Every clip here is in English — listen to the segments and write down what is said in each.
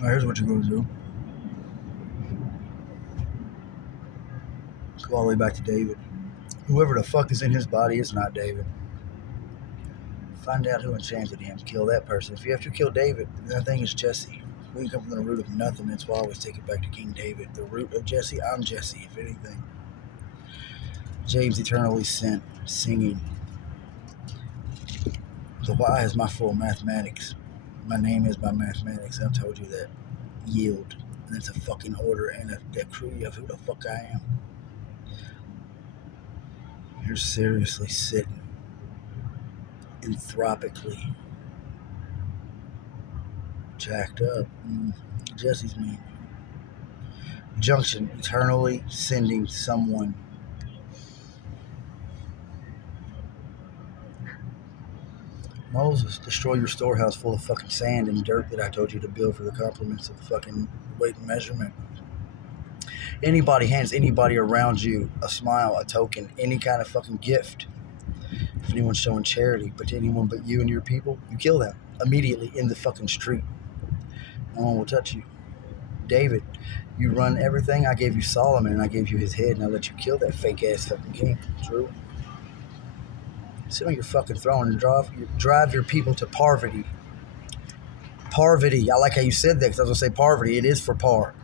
Well, here's what you're going to do. Go all the way back to David. Whoever the fuck is in his body is not David. Find out who enchanted him. Kill that person. If you have to kill David, that thing is Jesse. We can come from the root of nothing. That's why I always take it back to King David. The root of Jesse, I'm Jesse, if anything. James eternally sent, singing. The Y is my full mathematics. My name is my mathematics. I've told you that. Yield. And it's a fucking order and a decree of who the fuck I am. You're seriously sitting anthropically jacked up. Jesse's mean. Junction, eternally sending someone. Moses, destroy your storehouse full of fucking sand and dirt that I told you to build for the compliments of the fucking weight and measurement. Anybody hands anybody around you a smile, a token, any kind of fucking gift. If anyone's showing charity, but to anyone but you and your people, you kill them immediately in the fucking street. No one will touch you. David, you run everything. I gave you Solomon and I gave you his head and I let you kill that fake ass fucking king. True. Sit on your fucking throne and drive your people to poverty. Poverty. I like how you said that because I was going to say poverty. It is for par.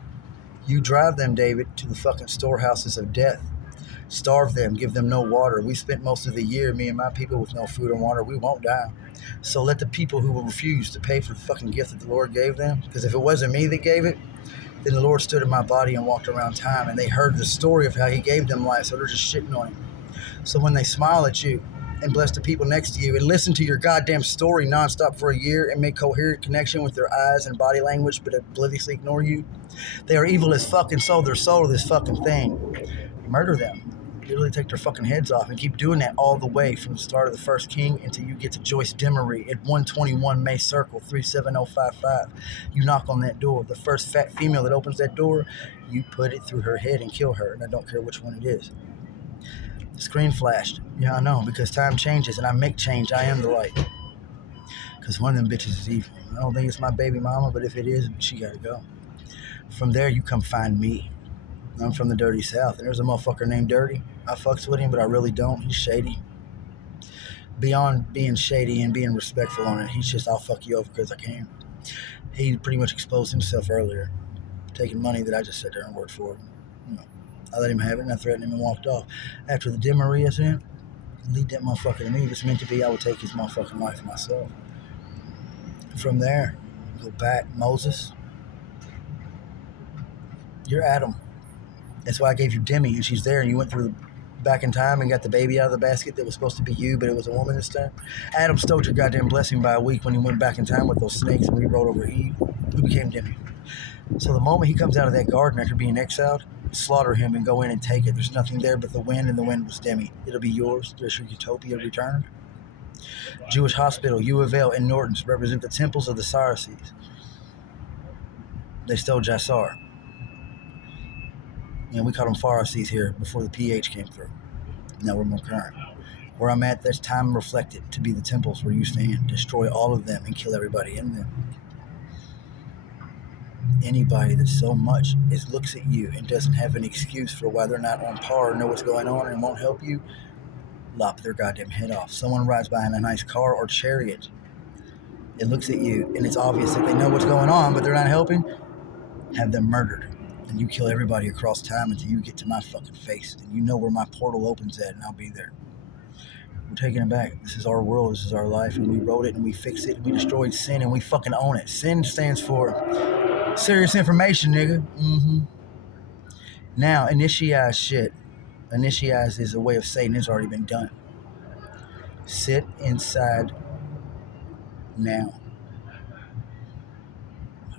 You drive them, David, to the fucking storehouses of death. Starve them. Give them no water. We spent most of the year, me and my people, with no food and water. We won't die. So let the people who will refuse to pay for the fucking gift that the Lord gave them, because if it wasn't me that gave it, then the Lord stood in my body and walked around time, and they heard the story of how he gave them life, so they're just shitting on him. So when they smile at you and bless the people next to you and listen to your goddamn story nonstop for a year and make coherent connection with their eyes and body language but obliviously ignore you, they are evil as fuck and sold their soul to this fucking thing. Murder them. Literally take their fucking heads off and keep doing that all the way from the start of the first king until you get to Joyce Demery at 121 May Circle 37055. You knock on that door. The first fat female that opens that door, you put it through her head and kill her, and I don't care which one it is. The screen flashed. Yeah, I know, because time changes and I make change. I am the light. Because one of them bitches is evil. I don't think it's my baby mama, but if it is, she gotta go. From there, you come find me. I'm from the dirty South, and there's a motherfucker named Dirty. I fucks with him, but I really don't. He's shady. Beyond being shady and being respectful on it, he's just, I'll fuck you over because I can. He pretty much exposed himself earlier, taking money that I just sat there and worked for. I let him have it, and I threatened him and walked off. After the Demery incident, lead that motherfucker to me. If it's meant to be, I would take his motherfucking life myself. From there, go back. Moses, you're Adam. That's why I gave you Demi, and she's there, and you went through back in time and got the baby out of the basket that was supposed to be you, but it was a woman this time. Adam stole your goddamn blessing by a week when he went back in time with those snakes and rewrote over Eve, who became Demi. So the moment he comes out of that garden after being exiled, slaughter him and go in and take it. There's nothing there but the wind, and the wind was Demi. It'll be yours. There's your utopia returned. Jewish Hospital, U of L, and Norton's represent the temples of the Saracens. They stole Jassar. We called them Pharisees here before the PH came through. Now we're more current. Where I'm at, there's time reflected to be the temples where you stand. Destroy all of them and kill everybody in them. Anybody that so much as looks at you and doesn't have an excuse for why they're not on par or know what's going on and won't help you, lop their goddamn head off. Someone rides by in a nice car or chariot and looks at you and it's obvious that they know what's going on but they're not helping, have them murdered. And you kill everybody across time until you get to my fucking face. And you know where my portal opens at, and I'll be there. We're taking it back. This is our world. This is our life. And we wrote it, and we fixed it, and we destroyed sin, and we fucking own it. Sin stands for serious information, nigga. Now, initialize shit. Initialize is a way of saying it's already been done. Sit inside now.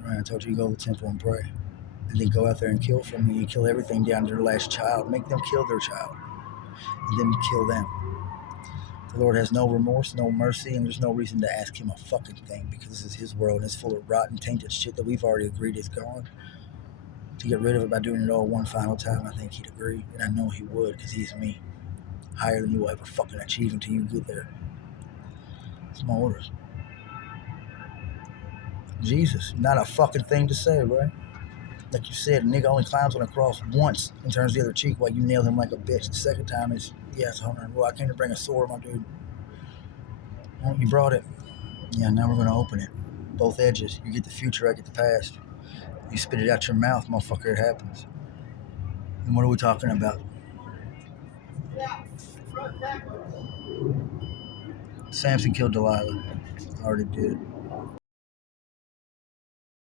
Right, I told you to go to the temple and pray. And then go out there and kill for me. You kill everything down to their last child. Make them kill their child. And then kill them. The Lord has no remorse, no mercy, and there's no reason to ask him a fucking thing because this is his world and it's full of rotten, tainted shit that we've already agreed is gone. To get rid of it by doing it all one final time, I think he'd agree. And I know he would because he's me. Higher than you will ever fucking achieve until you get there. It's my orders. Jesus, not a fucking thing to say, right? Like you said, a nigga only climbs on a cross once and turns the other cheek while you nail him like a bitch. The second time is, yeah, it's 100. Well, I came to bring a sword, my dude. Oh, you brought it. Yeah, now we're gonna open it. Both edges. You get the future, I get the past. You spit it out your mouth, motherfucker, it happens. And what are we talking about? Samson killed Delilah. I already did.